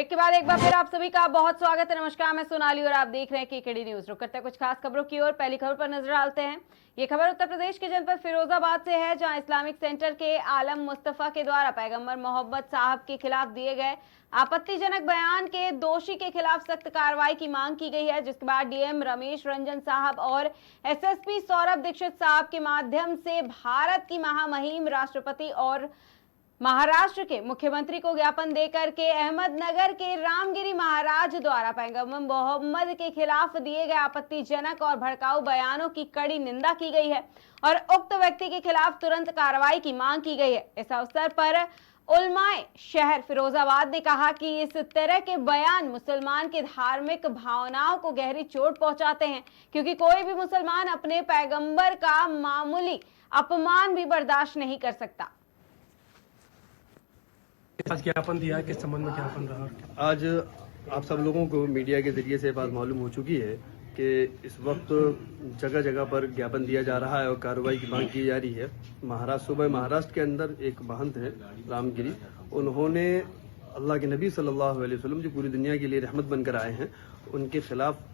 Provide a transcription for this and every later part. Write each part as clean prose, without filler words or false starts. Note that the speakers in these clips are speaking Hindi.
ब्रेक के बाद एक बार फिर आप सभी का बहुत स्वागत है। नमस्कार, मैं सोनाली और आप देख रहे हैं केकेडी न्यूज। रुक करते हैं कुछ खास खबरों की ओर। पहली खबर पर नजर डालते हैं। ये खबर उत्तर प्रदेश के जनपद फिरोजाबाद से है, जहां इस्लामिक सेंटर के आलम मुस्तफा के द्वारा पैगंबर मोहम्मद साहब के खिलाफ दिए गए आपत्तिजनक बयान के दोषी के खिलाफ सख्त कार्रवाई की मांग की गई है, जिसके बाद डीएम रमेश रंजन साहब और एसएसपी सौरभ दीक्षित साहब के माध्यम से भारत की महामहिम राष्ट्रपति और महाराष्ट्र के मुख्यमंत्री को ज्ञापन देकर के अहमदनगर के रामगिरी महाराज द्वारा पैगंबर मोहम्मद के खिलाफ दिए गए आपत्तिजनक और भड़काऊ बयानों की कड़ी निंदा की गई है और उक्त व्यक्ति के खिलाफ तुरंत कार्रवाई की मांग की गई है। इस अवसर पर उलमाए शहर फिरोजाबाद ने कहा कि इस तरह के बयान मुसलमान के धार्मिक भावनाओं को गहरी चोट पहुंचाते हैं, क्योंकि कोई भी मुसलमान अपने पैगंबर का मामूली अपमान भी बर्दाश्त नहीं कर सकता। आज ज्ञापन दिया है, किस संबंध में ज्ञापन रहा? आज आप सब लोगों को मीडिया के जरिए से बात मालूम हो चुकी है कि इस वक्त जगह जगह पर ज्ञापन दिया जा रहा है और कार्रवाई की मांग की जा रही है। महाराष्ट्र के अंदर एक महंत है रामगिरी, उन्होंने अल्लाह के नबी सल्लल्लाहु अलैहि वसल्लम जो पूरी दुनिया के लिए रहमत बनकर आए हैं, उनके खिलाफ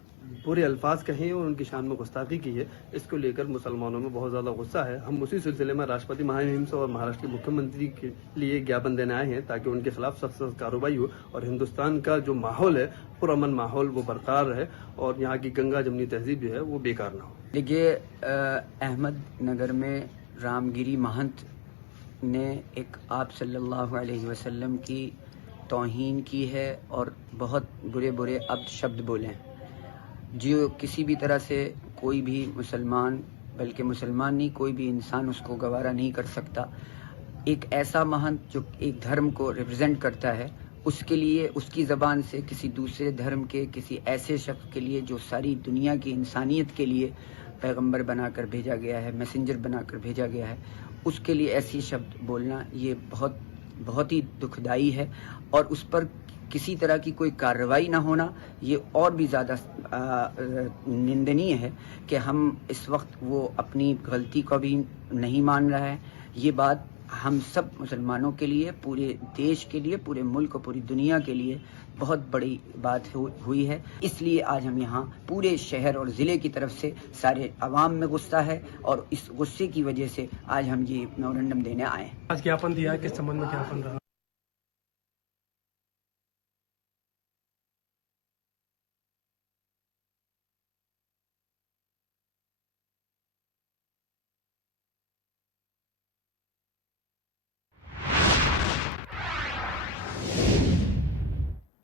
बुरे अल्फाज कहे और उनकी शान में गुस्ताखी की है। इसको लेकर मुसलमानों में बहुत ज्यादा गुस्सा है। हम उसी सिलसिले में राष्ट्रपति महामहिम से और महाराष्ट्र के मुख्यमंत्री के लिए ज्ञापन देने आए हैं, ताकि उनके खिलाफ सख्त कार्रवाई हो और हिंदुस्तान का जो माहौल है, पुरअमन माहौल, वो बरकरार रहे और यहाँ की गंगा जमनी तहजीब जो है वो बेकार ना हो। देखिए, अहमदनगर में रामगिरी महंत ने एक आप सल्लल्लाहु अलैहि वसल्लम की तौहीन की है और बहुत बुरे बुरे शब्द बोले हैं, जो किसी भी तरह से कोई भी मुसलमान, बल्कि मुसलमान नहीं, कोई भी इंसान उसको गवारा नहीं कर सकता। एक ऐसा महंत जो एक धर्म को रिप्रेजेंट करता है, उसके लिए उसकी ज़बान से किसी दूसरे धर्म के किसी ऐसे शख्स के लिए जो सारी दुनिया की इंसानियत के लिए पैगंबर बनाकर भेजा गया है, मैसेंजर बनाकर भेजा गया है, उसके लिए ऐसी शब्द बोलना ये बहुत बहुत ही दुखदाई है। और उस पर किसी तरह की कोई कार्रवाई ना होना ये और भी ज़्यादा निंदनीय है कि हम इस वक्त वो अपनी गलती को भी नहीं मान रहा है। ये बात हम सब मुसलमानों के लिए, पूरे देश के लिए, पूरे मुल्क और पूरी दुनिया के लिए बहुत बड़ी बात हुई है। इसलिए आज हम यहाँ पूरे शहर और ज़िले की तरफ से सारे अवाम में गुस्सा है और इस गुस्से की वजह से आज हम ये मेमोरेंडम देने आए हैं। आज ज्ञापन दिया है, किस संबंध में ज्ञापन रहा?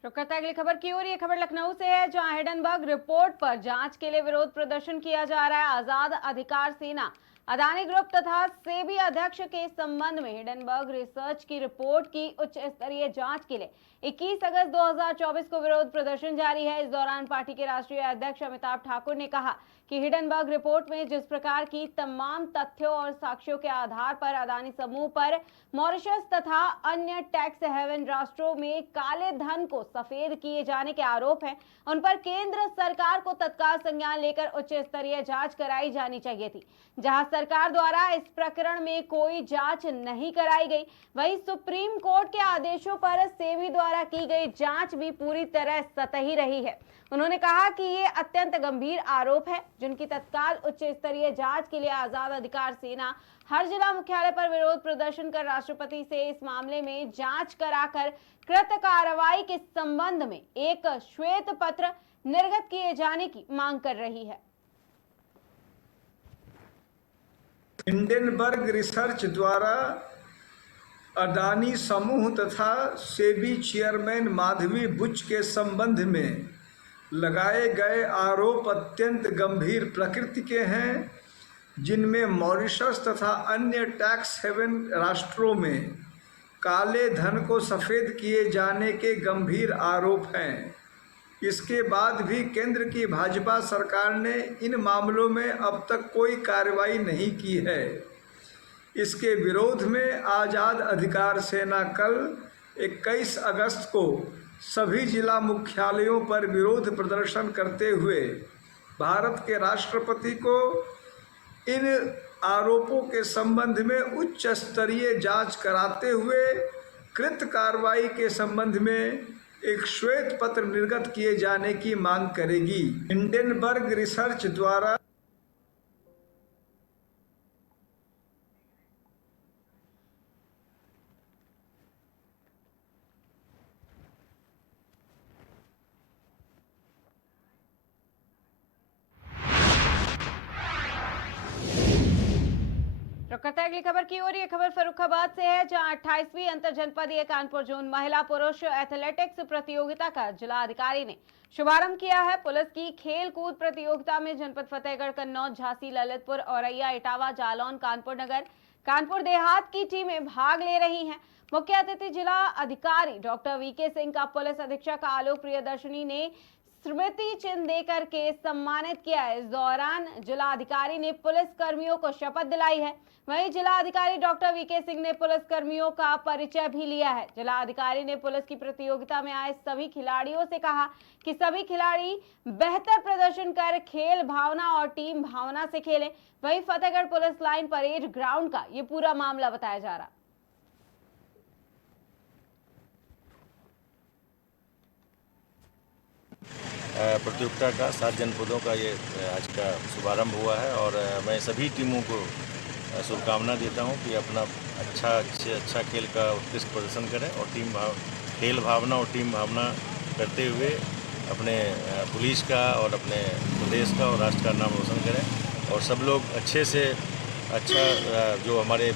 रुक करते हैं अगली खबर की ओर। ये खबर लखनऊ से है, जहां हिडनबर्ग रिपोर्ट पर जांच के लिए विरोध प्रदर्शन किया जा रहा है। आजाद अधिकार सेना अदानी ग्रुप तथा सेबी अध्यक्ष के संबंध में हिडनबर्ग रिसर्च की रिपोर्ट की उच्च स्तरीय जांच के लिए 21 अगस्त 2024 को विरोध प्रदर्शन जारी है। इस दौरान पार्टी के राष्ट्रीय अध्यक्ष अमिताभ ठाकुर ने कहा कि हिडनबर्ग रिपोर्ट में जिस प्रकार की तमाम तथ्यों और साक्ष्यों के आधार पर अदानी समूह पर मॉरिशस तथा अन्य टैक्स हेवन राष्ट्रों में काले धन को सफेद किए जाने के आरोप हैं, उन पर केंद्र सरकार को तत्काल संज्ञान लेकर उच्च स्तरीय जांच कराई जानी चाहिए थी। जहां सरकार द्वारा इस प्रकरण में कोई जांच नहीं कराई गई, वहीं सुप्रीम कोर्ट के आदेशों पर सेबी द्वारा की गई जांच भी पूरी तरह सतही रही है। उन्होंने कहा कि ये अत्यंत गंभीर आरोप है, जिनकी तत्काल उच्च स्तरीय जांच के लिए आजाद अधिकार सेना हर जिला मुख्यालय पर विरोध प्रदर्शन कर राष्ट्रपति से इस मामले में जांच कराकर कृत कार्रवाई के संबंध में एक श्वेत पत्र निर्गत किए जाने की मांग कर रही है। हिंडनबर्ग रिसर्च द्वारा अदानी समूह तथा सेबी चेयरमैन माधवी बुच के संबंध में लगाए गए आरोप अत्यंत गंभीर प्रकृति के हैं, जिनमें मॉरिशस तथा अन्य टैक्स हेवन राष्ट्रों में काले धन को सफ़ेद किए जाने के गंभीर आरोप हैं। इसके बाद भी केंद्र की भाजपा सरकार ने इन मामलों में अब तक कोई कार्रवाई नहीं की है। इसके विरोध में आज़ाद अधिकार सेना कल 21 अगस्त को सभी जिला मुख्यालयों पर विरोध प्रदर्शन करते हुए भारत के राष्ट्रपति को इन आरोपों के संबंध में उच्च स्तरीय जांच कराते हुए कृत कार्रवाई के संबंध में एक श्वेत पत्र निर्गत किए जाने की मांग करेगी। हिंडनबर्ग रिसर्च द्वारा रुक करते हैं अगली खबर की ओर। ये खबर फर्रुखाबाद से है, जहां 28वीं अंतर जनपदीय कानपुर जोन महिला पुरुष एथलेटिक्स प्रतियोगिता का जिला अधिकारी ने शुभारंभ किया है। पुलिस की खेल कूद प्रतियोगिता में जनपद फतेहगढ़, कन्नौज, झांसी, ललितपुर, औरैया, इटावा, जालौन, कानपुर नगर, कानपुर देहात की टीमें भाग ले रही हैं। मुख्य अतिथि जिला अधिकारी डॉक्टर वीके सिंह का पुलिस अधीक्षक आलोक प्रियदर्शनी ने स्मृति चिन्ह देकर के सम्मानित किया। इस दौरान जिला अधिकारी ने पुलिस कर्मियों को शपथ दिलाई है। वहीं जिला अधिकारी डॉक्टर वीके सिंह ने पुलिस कर्मियों का परिचय भी लिया है। जिला अधिकारी ने पुलिस की प्रतियोगिता में आए सभी खिलाड़ियों से कहा कि सभी खिलाड़ी बेहतर प्रदर्शन कर खेल भावना और टीम भावना से खेलें। वहीं Fatehgarh police line parade ground का ये पूरा मामला बताया जा रहा। प्रतियोगिता का 7 जनपदों का ये आज का शुभारंभ हुआ है और मैं सभी टीमों को शुभकामना देता हूं कि अपना अच्छा खेल का उत्कृष्ट प्रदर्शन करें और खेल भावना और टीम भावना करते हुए अपने पुलिस का और अपने प्रदेश का और राष्ट्र का नाम रोशन करें। और सब लोग अच्छे से अच्छा जो हमारे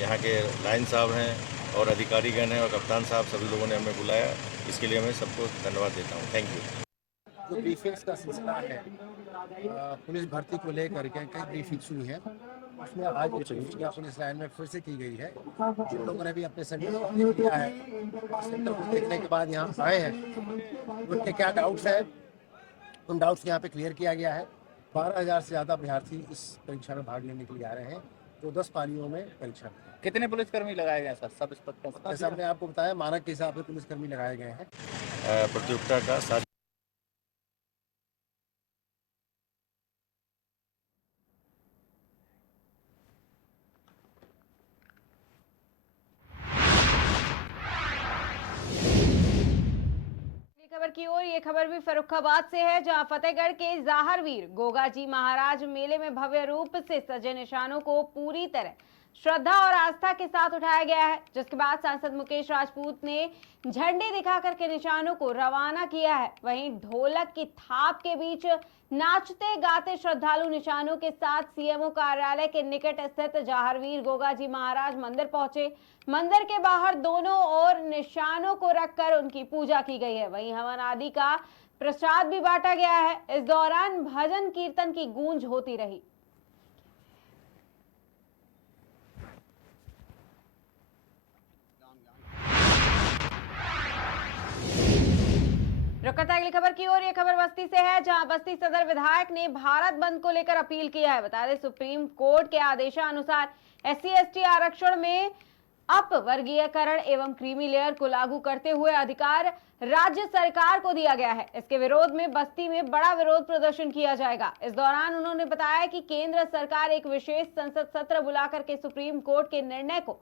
यहाँ के लाइन साहब हैं और अधिकारीगण हैं और कप्तान साहब, सभी लोगों ने हमें बुलाया, इसके लिए मैं सबको धन्यवाद देता हूँ। Thank you. जो ब्रीफिंग्स का सिलसिला है पुलिस भर्ती को लेकर के कई ब्रीफिंग्स हुई है, उसमें आज पुलिस लाइन में फिर से की गई है। जिन लोगों ने भी अपने सेंटर को किया है, सेंटर को देखने के बाद यहाँ आए हैं, उनके क्या डाउट्स है, उन डाउट्स यहाँ पे क्लियर किया गया है। 12,000 से ज़्यादा अभ्यर्थी इस परीक्षा में भाग लेने के लिए आ रहे हैं, तो 10 पालियों में परीक्षा। कितने पुलिसकर्मी लगाए गए सर? सब इंस्पेक्टर, जैसा हमने आपको बताया, मानक के हिसाब से पुलिसकर्मी लगाए गए हैं। प्रतियोगिता का 7 खबर की ओर। ये खबर भी फर्रुखाबाद से है, जहां फतेहगढ़ के जाहरवीर गोगाजी महाराज मेले में भव्य रूप से सजे निशानों को पूरी तरह श्रद्धा और आस्था के साथ उठाया गया है, जिसके बाद सांसद मुकेश राजपूत ने झंडे दिखाकर के निशानों को रवाना किया है। वहीं ढोलक की थाप के बीच नाचते गाते श्रद्धालु निशानों के साथ सीएमओ कार्यालय के निकट स्थित जाहरवीर गोगाजी महाराज मंदिर पहुंचे। मंदिर के बाहर दोनों ओर निशानों को रखकर उनकी पूजा की गई है। वहीं हवन आदि का प्रसाद भी बांटा गया है। इस दौरान भजन कीर्तन की गूंज होती रही। रुकता अगली खबर की ओर। ये खबर बस्ती से है, जहां बस्ती सदर विधायक ने भारत बंद को लेकर अपील किया है। बता दें, सुप्रीम कोर्ट के आदेशानुसार SC/ST आरक्षण में अपवर्गीयकरण एवं क्रीमी लेयर को लागू करते हुए अधिकार राज्य सरकार को दिया गया है। इसके विरोध में बस्ती में बड़ा विरोध प्रदर्शन किया जाएगा। इस दौरान उन्होंने बताया कि केंद्र सरकार एक विशेष संसद सत्र बुलाकर के सुप्रीम कोर्ट के निर्णय को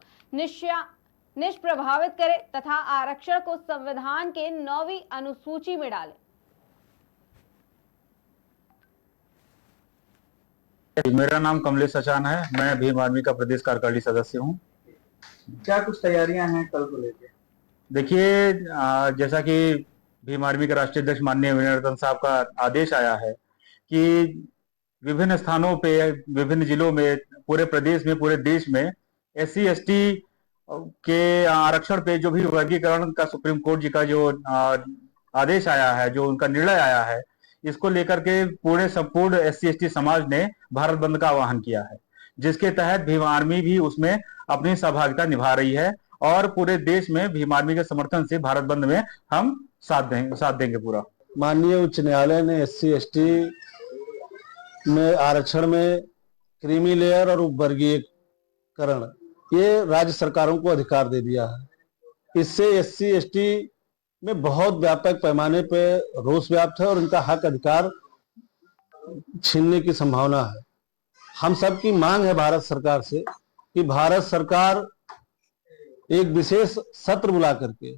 निष्प्रभावित करे तथा आरक्षण को संविधान के 9वीं अनुसूची में डाले। मेरा नाम कमलेश सचान है, मैं भीम आर्मी का प्रदेश कार्यकारिणी सदस्य हूं। क्या कुछ तैयारियां हैं कल को लेकर? देखिए, जैसा कि भीम आर्मी के राष्ट्रीय अध्यक्ष माननीय विनय रतन साहब का आदेश आया है कि विभिन्न स्थानों पे, विभिन्न जिलों में, पूरे प्रदेश में, पूरे देश में SC/ST के आरक्षण पे जो भी वर्गीकरण का सुप्रीम कोर्ट जी का जो आदेश आया है, जो उनका निर्णय आया है, इसको लेकर के संपूर्ण SC/ST समाज ने भारत बंद का आह्वान किया है, जिसके तहत भीम आर्मी भी उसमें अपनी सहभागिता निभा रही है और पूरे देश में भीम आर्मी के समर्थन से भारत बंद में हम साथ देंगे पूरा। माननीय उच्च न्यायालय ने SC/ST में आरक्षण में क्रीमी लेयर और उपवर्गीकरण ये राज्य सरकारों को अधिकार दे दिया है। इससे SC/ST में बहुत व्यापक पैमाने पे रोष व्याप्त है और उनका हक अधिकार छीनने की संभावना है। हम सब की मांग है भारत सरकार से कि भारत सरकार एक विशेष सत्र बुला करके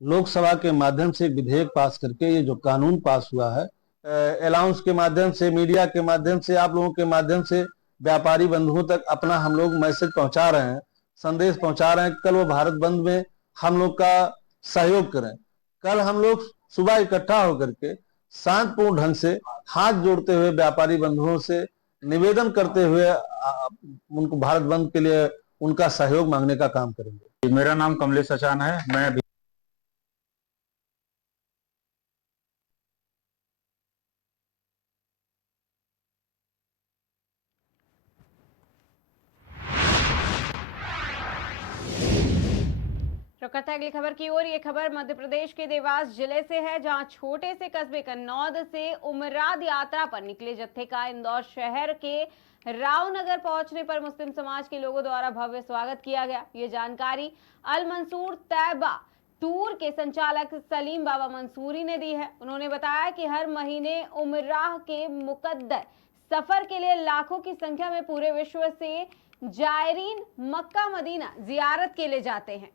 लोकसभा के माध्यम से एक विधेयक पास करके ये जो कानून पास हुआ है, अलाउंस के माध्यम से, मीडिया के माध्यम से, आप लोगों के माध्यम से व्यापारी बंधुओं तक अपना हम लोग मैसेज पहुंचा रहे हैं, संदेश पहुंचा रहे हैं। कल वो भारत बंद में हम लोग का सहयोग करें। कल हम लोग सुबह इकट्ठा होकर के शांतिपूर्ण ढंग से हाथ जोड़ते हुए व्यापारी बंधुओं से निवेदन करते हुए उनको भारत बंद के लिए उनका सहयोग मांगने का काम करेंगे। मेरा नाम कमलेश अचान है। मैं रुक करते हैं अगली खबर की ओर। ये खबर मध्य प्रदेश के देवास जिले से है, जहां छोटे से कस्बे कन्नौद से उमराद यात्रा पर निकले जत्थे का इंदौर शहर के रावनगर पहुंचने पर मुस्लिम समाज के लोगों द्वारा भव्य स्वागत किया गया। ये जानकारी अल मंसूर तैयबा टूर के संचालक सलीम बाबा मंसूरी ने दी है। उन्होंने बताया कि हर महीने उमराह के मुकद्दर सफर के लिए लाखों की संख्या में पूरे विश्व से जायरीन मक्का मदीना जियारत के लिए जाते हैं।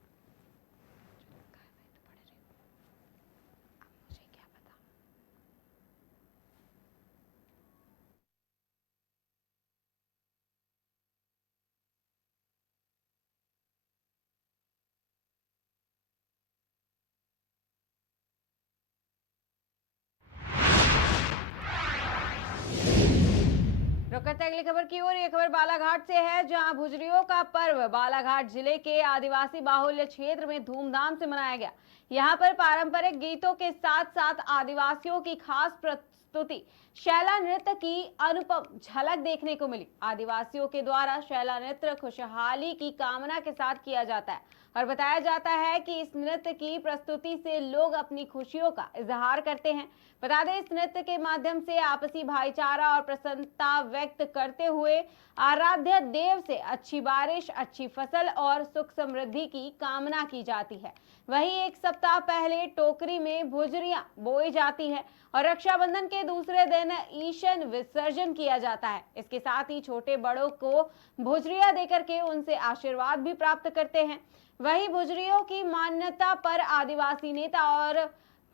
रुक करते हैं अगली खबर की ओर। यह खबर बालाघाट से है, जहां भुजरियों का पर्व बालाघाट जिले के आदिवासी बाहुल्य क्षेत्र में धूमधाम से मनाया गया। यहां पर पारंपरिक गीतों के साथ साथ आदिवासियों की खास प्रस्तुति शैला नृत्य की अनुपम झलक देखने को मिली। आदिवासियों के द्वारा शैला नृत्य खुशहाली की कामना के साथ किया जाता है और बताया जाता है कि इस नृत्य की प्रस्तुति से लोग अपनी खुशियों का इजहार करते हैं। बता दें, इस नृत्य के माध्यम से आपसी भाईचारा और प्रसन्नता व्यक्त करते हुए आराध्य देव से अच्छी बारिश, अच्छी फसल और सुख समृद्धि की कामना की जाती है। वहीं एक सप्ताह पहले टोकरी में भुजरियां बोई जाती है और रक्षाबंधन के दूसरे दिन ईशन विसर्जन किया जाता है। इसके साथ ही छोटे बड़ों को भुजरिया देकर के उनसे आशीर्वाद भी प्राप्त करते हैं। वहीं भुजरियों की मान्यता पर आदिवासी नेता और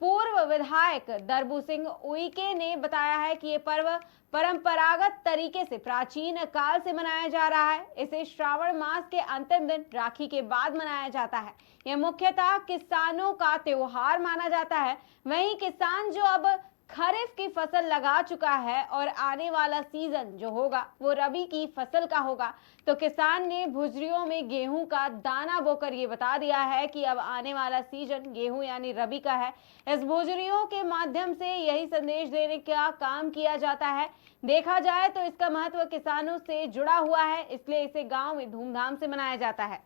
पूर्व विधायक दरबू सिंह उइके ने बताया है कि ये पर्व परंपरागत तरीके से प्राचीन काल से मनाया जा रहा है। इसे श्रावण मास के अंतिम दिन राखी के बाद मनाया जाता है। यह मुख्यतः किसानों का त्योहार माना जाता है। वहीं किसान जो अब खरीफ की फसल लगा चुका है और आने वाला सीजन जो होगा वो रबी की फसल का होगा, तो किसान ने भुजरियों में गेहूं का दाना बोकर ये बता दिया है कि अब आने वाला सीजन गेहूं यानी रबी का है। इस भुजरियों के माध्यम से यही संदेश देने का काम किया जाता है। देखा जाए तो इसका महत्व किसानों से जुड़ा हुआ है, इसलिए इसे गांव में धूमधाम से मनाया जाता है।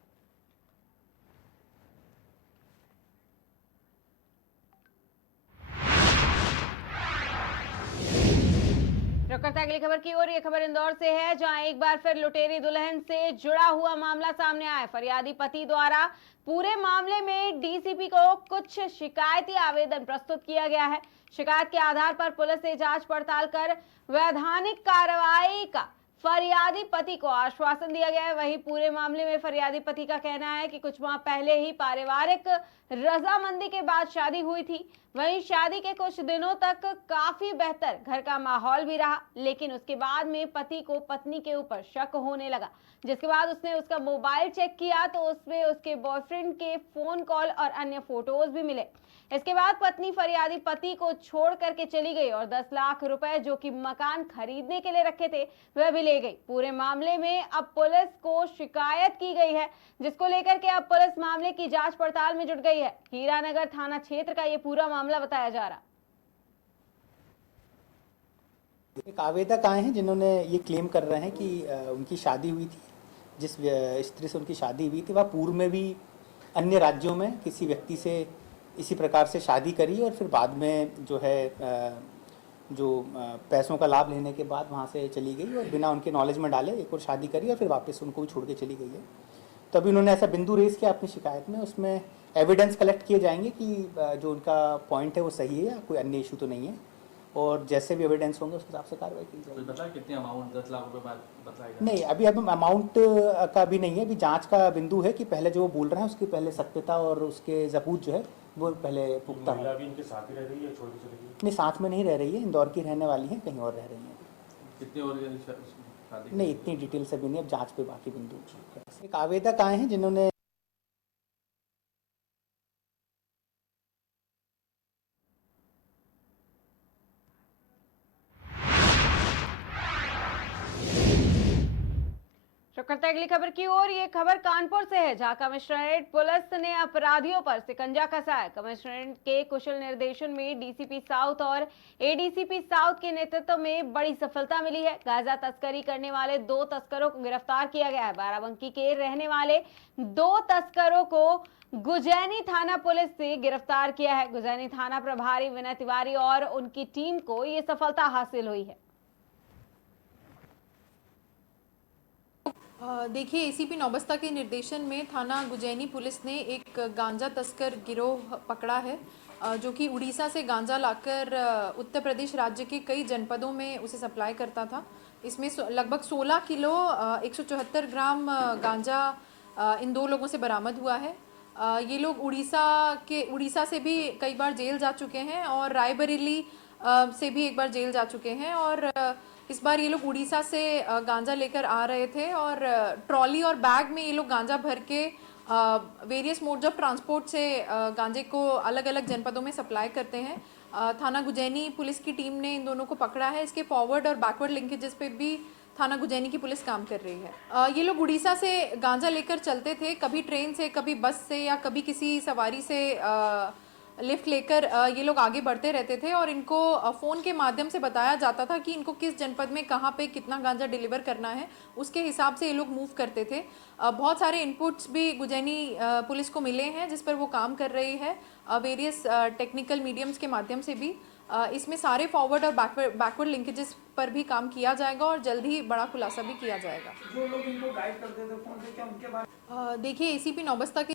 रुक करते हैं अगली खबर की ओर। ये खबर इंदौर से है, जहां एक बार फिर लुटेरी दुल्हन से जुड़ा हुआ मामला सामने आया। फरियादी पति द्वारा पूरे मामले में डीसीपी को कुछ शिकायती आवेदन प्रस्तुत किया गया है। शिकायत के आधार पर पुलिस से जांच पड़ताल कर वैधानिक कार्रवाई का फरियादी पति को आश्वासन दिया गया है। वहीं पूरे मामले में फरियादी पति का कहना है कि कुछ माह पहले ही पारिवारिक रजामंदी के बाद शादी हुई थी। वहीं शादी के कुछ दिनों तक काफी बेहतर घर का माहौल भी रहा, लेकिन उसके बाद में पति को पत्नी के ऊपर शक होने लगा, जिसके बाद उसने उसका मोबाइल चेक किया तो उसमें उसके बॉयफ्रेंड के फोन कॉल और अन्य फोटोज भी मिले। इसके बाद पत्नी फरियादी पति को छोड़ करके चली गई और 10 लाख रुपए जो कि मकान खरीदने के लिए रखे थे वह भी ले गई। पूरे मामले में अब पुलिस को शिकायत की गई है, जिसको लेकर के अब पुलिस मामले की जांच पड़ताल में जुट गई है। हीरानगर थाना क्षेत्र का ये पूरा मामला बताया जा रहा। एक आवेदक आए हैं जिन्होंने ये क्लेम कर रहे हैं कि उनकी शादी हुई थी, जिस स्त्री से उनकी शादी हुई थी वह पूर्व में भी अन्य राज्यों में किसी व्यक्ति से इसी प्रकार से शादी करी और फिर बाद में जो है पैसों का लाभ लेने के बाद वहाँ से चली गई और बिना उनके नॉलेज में डाले एक और शादी करी और फिर वापस उनको भी छोड़ के चली गई है। तो अभी उन्होंने ऐसा बिंदु रेस किया अपनी शिकायत में, उसमें एविडेंस कलेक्ट किए जाएंगे कि जो उनका पॉइंट है वो सही है या कोई अन्य इशू तो नहीं है, और जैसे भी एविडेंस होंगे उस हिसाब से कार्रवाई की जाएगी। तो बताया कितने अमाउंट 10 लाख रुपए बताएगा? नहीं, अभी अमाउंट का भी नहीं है, अभी जांच का बिंदु है कि पहले जो वो बोल रहे हैं उसकी पहले सत्यता और उसके सबूत जो है वो पहले पुख्ता है। अभी इनके साथ ही रह रही है, छोड़ के चली गई? नहीं, साथ में नहीं रह रही है, इंदौर की रहने वाली है, कहीं और रह रही है। कितने और शादी? नहीं, इतनी डिटेल से भी नहीं, अब जांच पे बाकी बिंदु। एक आवेदक आए हैं जिन्होंने करते हैं अगली खबर की ओर। ये खबर कानपुर से है, जहां कमिश्नरेट पुलिस ने अपराधियों पर शिकंजा कसा है। कमिश्नरेट के कुशल निर्देशन में डीसीपी साउथ और एडीसीपी साउथ के नेतृत्व में बड़ी सफलता मिली है। गांजा तस्करी करने वाले 2 तस्करों को गिरफ्तार किया गया है। बाराबंकी के रहने वाले 2 तस्करों को गुजैनी थाना पुलिस से गिरफ्तार किया है। गुजैनी थाना प्रभारी विनय तिवारी और उनकी टीम को ये सफलता हासिल हुई है। देखिए, एसीपी नौबस्ता के निर्देशन में थाना गुजैनी पुलिस ने एक गांजा तस्कर गिरोह पकड़ा है, जो कि उड़ीसा से गांजा लाकर उत्तर प्रदेश राज्य के कई जनपदों में उसे सप्लाई करता था। इसमें लगभग 16 किलो 174 ग्राम गांजा इन 2 लोगों से बरामद हुआ है। ये लोग उड़ीसा से भी कई बार जेल जा चुके हैं और रायबरेली से भी एक बार जेल जा चुके हैं। और इस बार ये लोग उड़ीसा से गांजा लेकर आ रहे थे और ट्रॉली और बैग में ये लोग गांजा भर के वेरियस मोड्स ऑफ ट्रांसपोर्ट से गांजे को अलग अलग जनपदों में सप्लाई करते हैं। थाना गुजैनी पुलिस की टीम ने इन दोनों को पकड़ा है। इसके फॉरवर्ड और बैकवर्ड लिंकेजेस पे भी थाना गुजैनी की पुलिस काम कर रही है। ये लोग उड़ीसा से गांजा लेकर चलते थे, कभी ट्रेन से, कभी बस से या कभी किसी सवारी से लिफ्ट लेकर ये लोग आगे बढ़ते रहते थे और इनको फ़ोन के माध्यम से बताया जाता था कि इनको किस जनपद में कहाँ पे कितना गांजा डिलीवर करना है, उसके हिसाब से ये लोग मूव करते थे। बहुत सारे इनपुट्स भी गुजैनी पुलिस को मिले हैं जिस पर वो काम कर रही है वेरियस टेक्निकल मीडियम्स के माध्यम से भी। इसमें सारे फॉरवर्ड और बैकवर्ड लिंकेजेस पर भी काम किया जाएगा और जल्द ही बड़ा खुलासा भी किया जाएगा। जो लोग इनको गाइड करते थे फोन से, क्या उनके बारे देखिए, एसीपी नौबस्ता की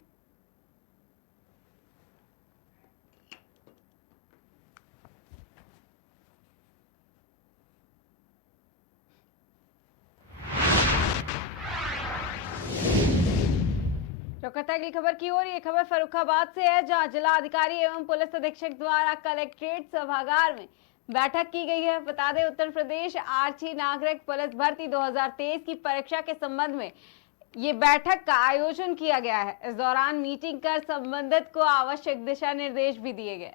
अगली खबर की ओर। ये खबर फर्रुखाबाद से है, जहां जिला अधिकारी एवं पुलिस अधीक्षक द्वारा कलेक्ट्रेट सभागार में बैठक की गई है। बता दें, उत्तर प्रदेश आर्ची नागरिक पुलिस भर्ती 2023 की परीक्षा के संबंध में ये बैठक का आयोजन किया गया है। इस दौरान मीटिंग कर संबंधित को आवश्यक दिशा निर्देश भी दिए गए।